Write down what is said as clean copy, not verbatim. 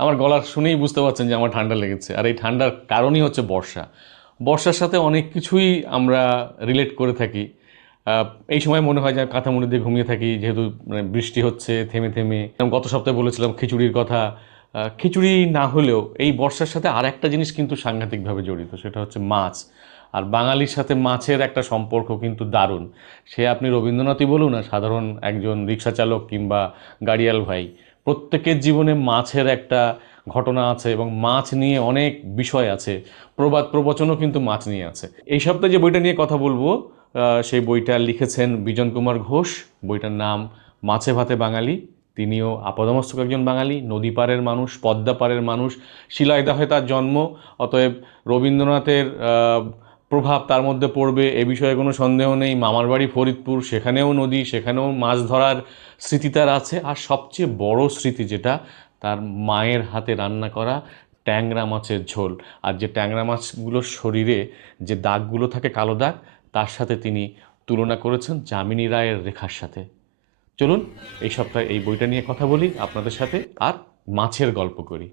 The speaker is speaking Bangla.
আমার গলার শুনেই বুঝতে পারছেন যে আমার ঠান্ডা লেগেছে, আর এই ঠান্ডার কারণই হচ্ছে বর্ষা। বর্ষার সাথে অনেক কিছুই আমরা রিলেট করে থাকি। আহ, এই সময় মনে হয় যে কাঁথা মুড়ি দিয়ে ঘুমিয়ে থাকি, যেহেতু মানে বৃষ্টি হচ্ছে থেমে থেমে। যেমন গত সপ্তাহে বলেছিলাম খিচুড়ির কথা। খিচুড়ি না হলেও এই বর্ষার সাথে আর একটা জিনিস কিন্তু সাংঘাতিকভাবে জড়িত, সেটা হচ্ছে মাছ। আর বাঙালির সাথে মাছের একটা সম্পর্ক কিন্তু দারুণ। সে আপনি রবীন্দ্রনাথই বলুন, না সাধারণ একজন রিক্সা চালক কিংবা গাড়িয়াল ভাই, প্রত্যেকের জীবনে মাছের একটা ঘটনা আছে এবং মাছ নিয়ে অনেক বিষয় আছে। প্রবাদ প্রবচনও কিন্তু মাছ নিয়ে আছে। এই সপ্তাহে যে বইটা নিয়ে কথা বলবো, সেই বইটা লিখেছেন বিজন কুমার ঘোষ। বইটার নাম মাছে ভাতে বাঙালি। তিনিও আপাদমস্তক একজন বাঙালি, নদী পাড়ের মানুষ, পদ্মা পাড়ের মানুষ। শিলাইদহে তার জন্ম। অতএব রবীন্দ্রনাথের প্রভাব তার মধ্যে পড়বে এ বিষয়ে কোনো সন্দেহ নেই। মামার বাড়ি ফরিদপুর, সেখানেও নদী, সেখানেও মাছ ধরার স্মৃতি তার আছে। আর সবচেয়ে বড় স্মৃতি যেটা, তার মায়ের হাতে রান্না করা ট্যাংরা মাছের ঝোল। আর যে ট্যাংরা মাছগুলোর শরীরে যে দাগগুলো থাকে, কালো দাগ, তার সাথে তিনি তুলনা করেছেন যামিনী রায়ের রেখার সাথে। চলুন এই সপ্তাহে এই বইটা নিয়ে কথা বলি আপনাদের সাথে, আর মাছের গল্প করি।